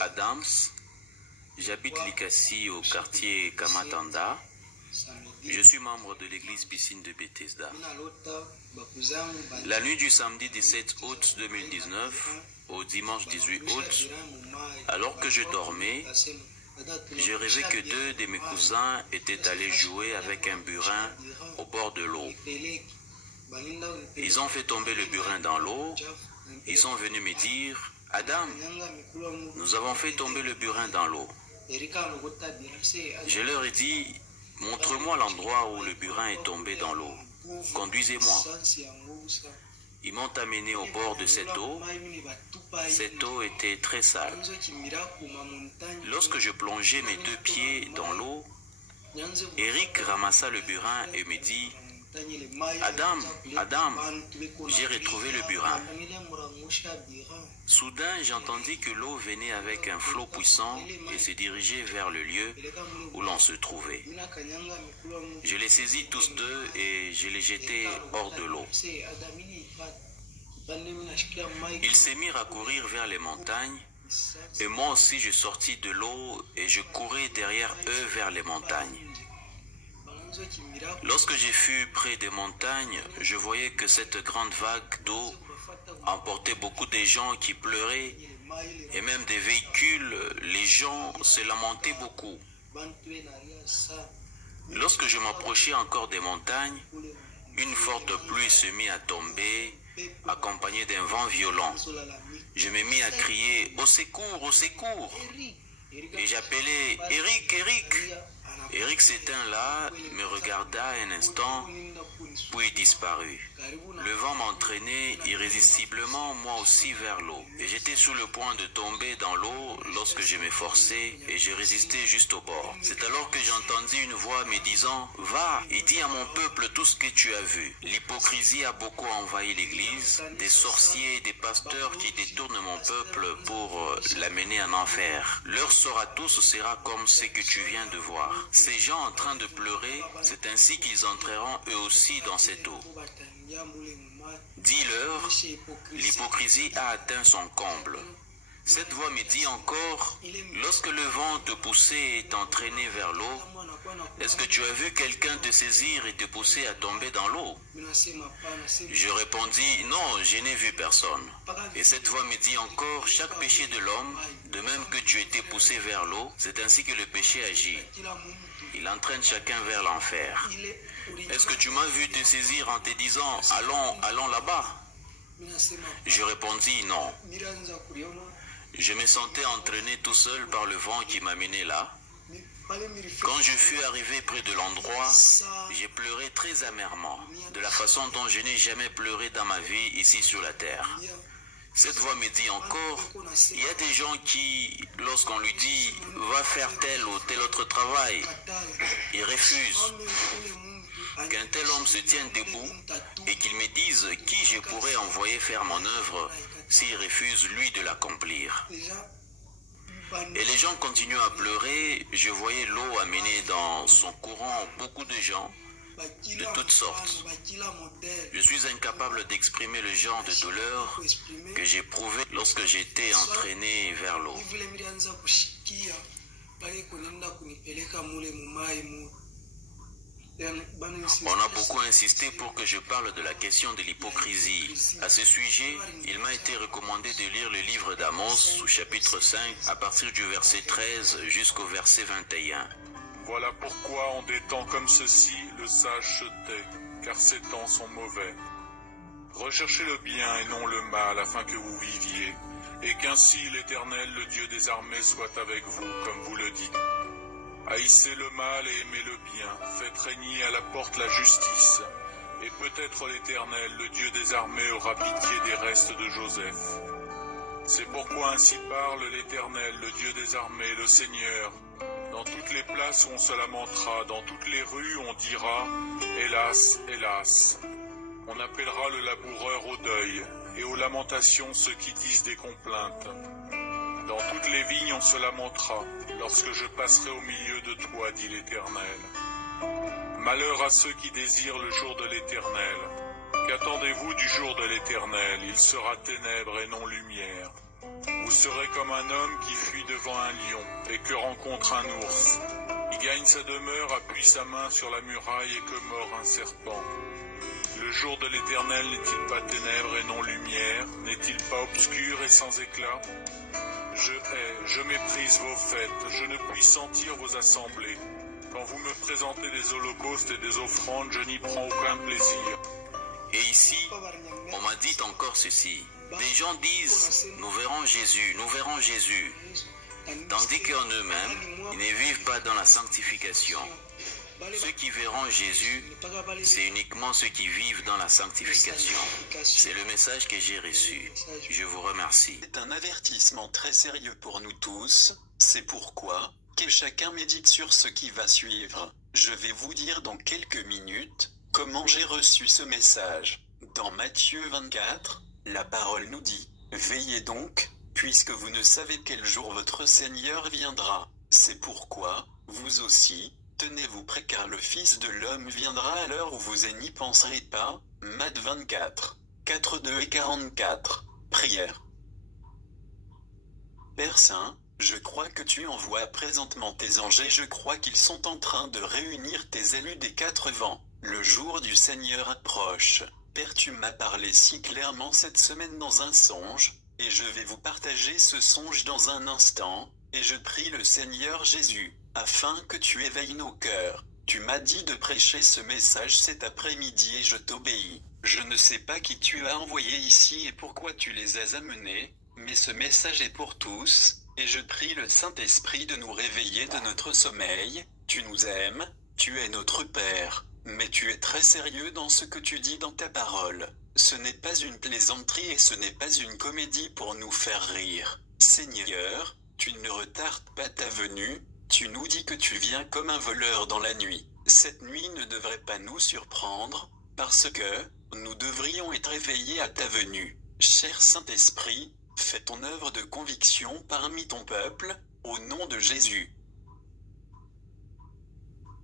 Adams, j'habite Likasi au quartier Kamatanda. Je suis membre de l'église piscine de Bethesda. La nuit du samedi 17 août 2019 au dimanche 18 août, alors que je dormais, je rêvais que deux de mes cousins étaient allés jouer avec un burin au bord de l'eau. Ils ont fait tomber le burin dans l'eau. Ils sont venus me dire, « Adam, nous avons fait tomber le burin dans l'eau. » Je leur ai dit, « Montre-moi l'endroit où le burin est tombé dans l'eau. Conduisez-moi. » Ils m'ont amené au bord de cette eau. Cette eau était très sale. Lorsque je plongeais mes deux pieds dans l'eau, Eric ramassa le burin et me dit, « Adam, Adam, j'ai retrouvé le burin. » Soudain, j'entendis que l'eau venait avec un flot puissant et se dirigeait vers le lieu où l'on se trouvait. Je les saisis tous deux et je les jetai hors de l'eau. Ils se mirent à courir vers les montagnes et moi aussi je sortis de l'eau et je courais derrière eux vers les montagnes. Lorsque je fus près des montagnes, je voyais que cette grande vague d'eau emportait beaucoup de gens qui pleuraient et même des véhicules, les gens se lamentaient beaucoup. Lorsque je m'approchais encore des montagnes, une forte pluie se mit à tomber, accompagnée d'un vent violent. Je me mis à crier « Au secours, au secours !» et j'appelais « Eric, Eric !» Eric s'éteint là, me regarda un instant, puis disparut. Le vent m'entraînait irrésistiblement moi aussi vers l'eau. Et j'étais sur le point de tomber dans l'eau lorsque je m'efforçais et je résistais juste au bord. C'est alors que j'entendis une voix me disant « Va et dis à mon peuple tout ce que tu as vu. » L'hypocrisie a beaucoup envahi l'église, des sorciers et des pasteurs qui détournent mon peuple pour l'amener en enfer. Leur sort à tous sera comme ce que tu viens de voir. Ces gens en train de pleurer, c'est ainsi qu'ils entreront eux aussi dans cette eau. Dis-leur, l'hypocrisie a atteint son comble. Cette voix me dit encore, lorsque le vent te poussait et t'entraînait vers l'eau, est-ce que tu as vu quelqu'un te saisir et te pousser à tomber dans l'eau? Je répondis, non, je n'ai vu personne. Et cette voix me dit encore, chaque péché de l'homme, de même que tu étais poussé vers l'eau, c'est ainsi que le péché agit. Il entraîne chacun vers l'enfer. Est-ce que tu m'as vu te saisir en te disant, allons, allons là-bas? Je répondis, non. Je me sentais entraîné tout seul par le vent qui m'amenait là. Quand je fus arrivé près de l'endroit, j'ai pleuré très amèrement, de la façon dont je n'ai jamais pleuré dans ma vie ici sur la terre. Cette voix me dit encore, il y a des gens qui, lorsqu'on lui dit, va faire tel ou tel autre travail, ils refusent. Qu'un tel homme se tienne debout et qu'il me dise qui je pourrais envoyer faire mon œuvre s'il refuse lui de l'accomplir. Et les gens continuent à pleurer, je voyais l'eau amener dans son courant beaucoup de gens, de toutes sortes. Je suis incapable d'exprimer le genre de douleur que j'éprouvais lorsque j'étais entraîné vers l'eau. On a beaucoup insisté pour que je parle de la question de l'hypocrisie. À ce sujet, il m'a été recommandé de lire le livre d'Amos, au chapitre 5, à partir du verset 13 jusqu'au verset 21. Voilà pourquoi en des temps comme ceci, le sage se tait, car ces temps sont mauvais. Recherchez le bien et non le mal, afin que vous viviez, et qu'ainsi l'Éternel, le Dieu des armées, soit avec vous, comme vous le dites. Haïssez le mal et aimez le bien, faites régner à la porte la justice, et peut-être l'Éternel, le Dieu des armées, aura pitié des restes de Joseph. C'est pourquoi ainsi parle l'Éternel, le Dieu des armées, le Seigneur. Dans toutes les places où on se lamentera, dans toutes les rues on dira « Hélas, hélas !» On appellera le laboureur au deuil, et aux lamentations ceux qui disent des complaintes. Dans toutes les vignes on se lamentera, lorsque je passerai au milieu de toi, dit l'Éternel. Malheur à ceux qui désirent le jour de l'Éternel. Qu'attendez-vous du jour de l'Éternel? Il sera ténèbres et non lumière. Vous serez comme un homme qui fuit devant un lion et que rencontre un ours. Il gagne sa demeure, appuie sa main sur la muraille et que mord un serpent. Le jour de l'Éternel n'est-il pas ténèbres et non lumière? N'est-il pas obscur et sans éclat? Je hais, je méprise vos fêtes, je ne puis sentir vos assemblées. Quand vous me présentez des holocaustes et des offrandes, je n'y prends aucun plaisir. Et ici, on m'a dit encore ceci. Des gens disent, nous verrons Jésus, nous verrons Jésus. Tandis qu'en eux-mêmes, ils ne vivent pas dans la sanctification. Ceux qui verront Jésus, c'est uniquement ceux qui vivent dans la sanctification. C'est le message que j'ai reçu. Je vous remercie. C'est un avertissement très sérieux pour nous tous. C'est pourquoi que chacun médite sur ce qui va suivre. Je vais vous dire dans quelques minutes comment j'ai reçu ce message. Dans Matthieu 24, la parole nous dit « Veillez donc, puisque vous ne savez quel jour votre Seigneur viendra. C'est pourquoi, vous aussi, tenez-vous prêts car le Fils de l'homme viendra à l'heure où vous n'y penserez pas. » Matthieu 24, 42 et 44. Prière. Père Saint, je crois que tu envoies présentement tes anges et je crois qu'ils sont en train de réunir tes élus des quatre vents. Le jour du Seigneur approche. Père, tu m'as parlé si clairement cette semaine dans un songe, et je vais vous partager ce songe dans un instant, et je prie le Seigneur Jésus, afin que tu éveilles nos cœurs. Tu m'as dit de prêcher ce message cet après-midi et je t'obéis. Je ne sais pas qui tu as envoyé ici et pourquoi tu les as amenés, mais ce message est pour tous, et je prie le Saint-Esprit de nous réveiller de notre sommeil. Tu nous aimes, tu es notre Père. Mais tu es très sérieux dans ce que tu dis dans ta parole. Ce n'est pas une plaisanterie et ce n'est pas une comédie pour nous faire rire. Seigneur, tu ne retardes pas ta venue, tu nous dis que tu viens comme un voleur dans la nuit. Cette nuit ne devrait pas nous surprendre, parce que nous devrions être éveillés à ta venue. Cher Saint-Esprit, fais ton œuvre de conviction parmi ton peuple, au nom de Jésus.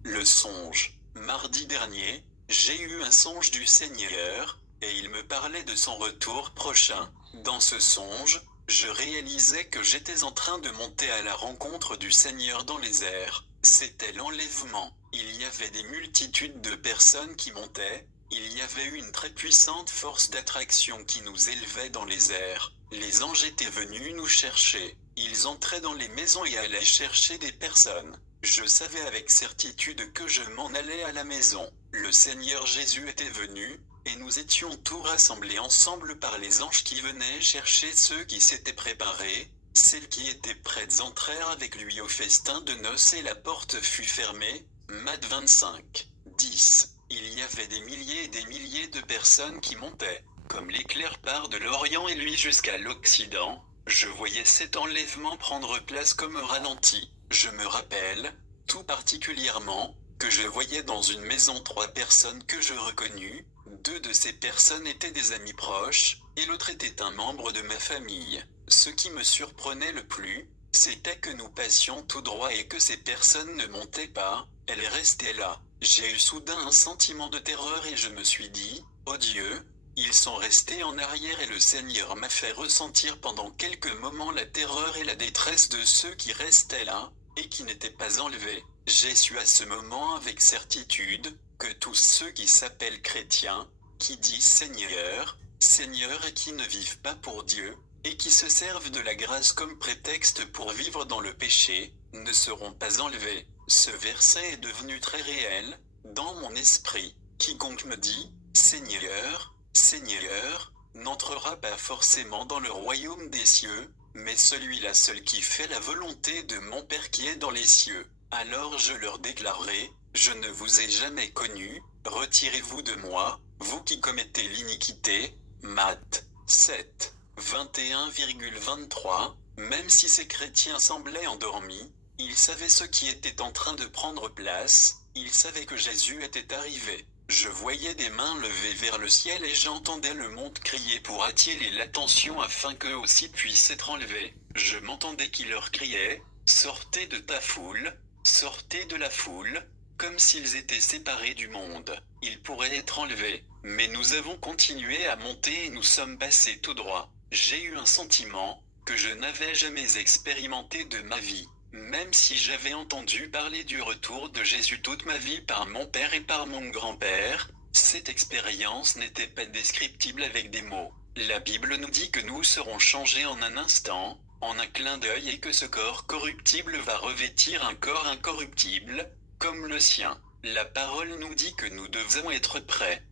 Le songe. Mardi dernier, j'ai eu un songe du Seigneur, et il me parlait de son retour prochain. Dans ce songe, je réalisais que j'étais en train de monter à la rencontre du Seigneur dans les airs. C'était l'enlèvement. Il y avait des multitudes de personnes qui montaient, il y avait une très puissante force d'attraction qui nous élevait dans les airs. Les anges étaient venus nous chercher. Ils entraient dans les maisons et allaient chercher des personnes. Je savais avec certitude que je m'en allais à la maison. Le Seigneur Jésus était venu, et nous étions tous rassemblés ensemble par les anges qui venaient chercher ceux qui s'étaient préparés. Celles qui étaient prêtes entrèrent avec lui au festin de noces et la porte fut fermée. Matthieu 25, 10. Il y avait des milliers et des milliers de personnes qui montaient. Comme l'éclair part de l'Orient et lui jusqu'à l'Occident, je voyais cet enlèvement prendre place comme au ralenti. Je me rappelle, tout particulièrement, que je voyais dans une maison 3 personnes que je reconnus. 2 de ces personnes étaient des amis proches, et l'autre était un membre de ma famille. Ce qui me surprenait le plus, c'était que nous passions tout droit et que ces personnes ne montaient pas, elles restaient là. J'ai eu soudain un sentiment de terreur et je me suis dit, « Oh Dieu !» Ils sont restés en arrière et le Seigneur m'a fait ressentir pendant quelques moments la terreur et la détresse de ceux qui restaient là, et qui n'étaient pas enlevés. J'ai su à ce moment avec certitude, que tous ceux qui s'appellent chrétiens, qui disent Seigneur, Seigneur et qui ne vivent pas pour Dieu, et qui se servent de la grâce comme prétexte pour vivre dans le péché, ne seront pas enlevés. Ce verset est devenu très réel, dans mon esprit. Quiconque me dit, Seigneur, Seigneur, n'entrera pas forcément dans le royaume des cieux, mais celui-là seul qui fait la volonté de mon Père qui est dans les cieux. Alors je leur déclarerai, je ne vous ai jamais connu, retirez-vous de moi, vous qui commettez l'iniquité. Matthieu 7, 21,23. Même si ces chrétiens semblaient endormis, ils savaient ce qui était en train de prendre place, ils savaient que Jésus était arrivé. Je voyais des mains levées vers le ciel et j'entendais le monde crier pour attirer l'attention afin qu'eux aussi puissent être enlevés. Je m'entendais qui leur criait, « Sortez de ta foule, sortez de la foule », comme s'ils étaient séparés du monde. Ils pourraient être enlevés. Mais nous avons continué à monter et nous sommes passés tout droit. J'ai eu un sentiment, que je n'avais jamais expérimenté de ma vie. Même si j'avais entendu parler du retour de Jésus toute ma vie par mon père et par mon grand-père, cette expérience n'était pas descriptible avec des mots. La Bible nous dit que nous serons changés en un instant, en un clin d'œil, et que ce corps corruptible va revêtir un corps incorruptible, comme le sien. La parole nous dit que nous devons être prêts,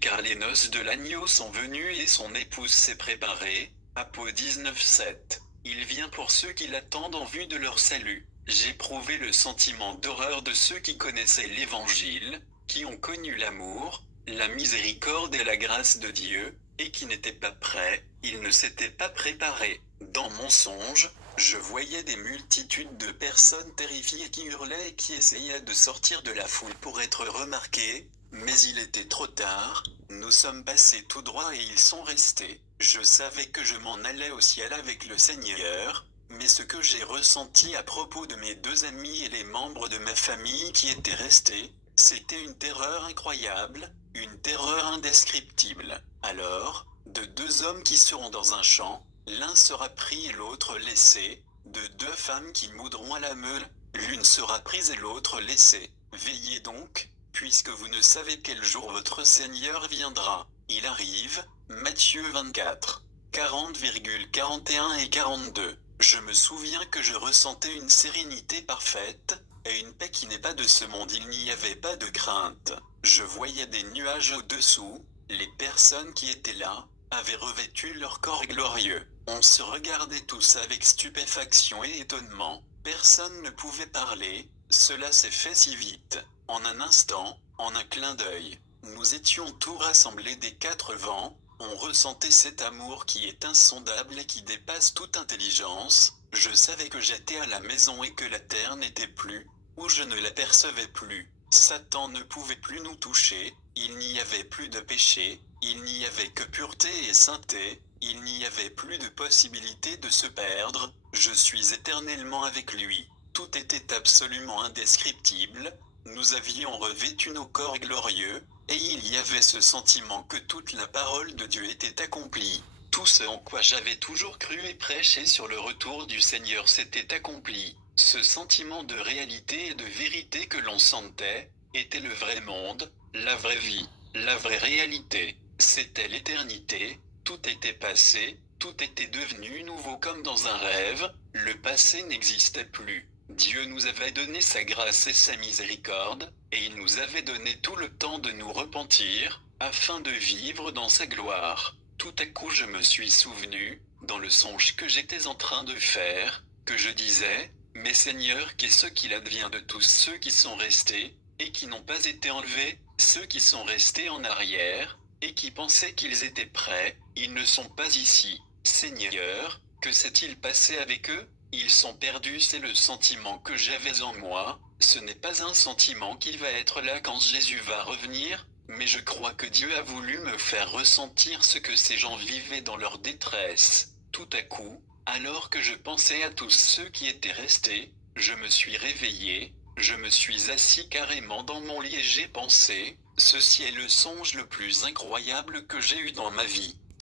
car les noces de l'agneau sont venues et son épouse s'est préparée. Apo 19:7. Il vient pour ceux qui l'attendent en vue de leur salut. J'éprouvais le sentiment d'horreur de ceux qui connaissaient l'Évangile, qui ont connu l'amour, la miséricorde et la grâce de Dieu, et qui n'étaient pas prêts, ils ne s'étaient pas préparés. Dans mon songe, je voyais des multitudes de personnes terrifiées qui hurlaient et qui essayaient de sortir de la foule pour être remarquées, mais il était trop tard, nous sommes passés tout droit et ils sont restés. Je savais que je m'en allais au ciel avec le Seigneur, mais ce que j'ai ressenti à propos de mes 2 amis et les membres de ma famille qui étaient restés, c'était une terreur incroyable, une terreur indescriptible. Alors, de 2 hommes qui seront dans un champ, l'un sera pris et l'autre laissé, de 2 femmes qui moudront à la meule, l'une sera prise et l'autre laissée. Veillez donc, puisque vous ne savez quel jour votre Seigneur viendra. Il arrive, Matthieu 24, 40,41 et 42. Je me souviens que je ressentais une sérénité parfaite, et une paix qui n'est pas de ce monde. Il n'y avait pas de crainte. Je voyais des nuages au-dessous, les personnes qui étaient là avaient revêtu leur corps glorieux. On se regardait tous avec stupéfaction et étonnement. Personne ne pouvait parler, cela s'est fait si vite. En un instant, en un clin d'œil, nous étions tous rassemblés des 4 vents, on ressentait cet amour qui est insondable et qui dépasse toute intelligence. Je savais que j'étais à la maison et que la terre n'était plus, ou je ne l'apercevais plus. Satan ne pouvait plus nous toucher, il n'y avait plus de péché, il n'y avait que pureté et sainteté, il n'y avait plus de possibilité de se perdre, je suis éternellement avec lui. Tout était absolument indescriptible, nous avions revêtu nos corps glorieux, et il y avait ce sentiment que toute la parole de Dieu était accomplie. Tout ce en quoi j'avais toujours cru et prêché sur le retour du Seigneur s'était accompli. Ce sentiment de réalité et de vérité que l'on sentait, était le vrai monde, la vraie vie, la vraie réalité. C'était l'éternité, tout était passé, tout était devenu nouveau comme dans un rêve, le passé n'existait plus. Dieu nous avait donné sa grâce et sa miséricorde, et il nous avait donné tout le temps de nous repentir, afin de vivre dans sa gloire. Tout à coup je me suis souvenu, dans le songe que j'étais en train de faire, que je disais, « Mais Seigneur, qu'est-ce qu'il advient de tous ceux qui sont restés, et qui n'ont pas été enlevés, ceux qui sont restés en arrière, et qui pensaient qu'ils étaient prêts, ils ne sont pas ici. Seigneur, que s'est-il passé avec eux ? Ils sont perdus. » C'est le sentiment que j'avais en moi, ce n'est pas un sentiment qui va être là quand Jésus va revenir, mais je crois que Dieu a voulu me faire ressentir ce que ces gens vivaient dans leur détresse. Tout à coup, alors que je pensais à tous ceux qui étaient restés, je me suis réveillé, je me suis assis carrément dans mon lit et j'ai pensé, ceci est le songe le plus incroyable que j'ai eu dans ma vie.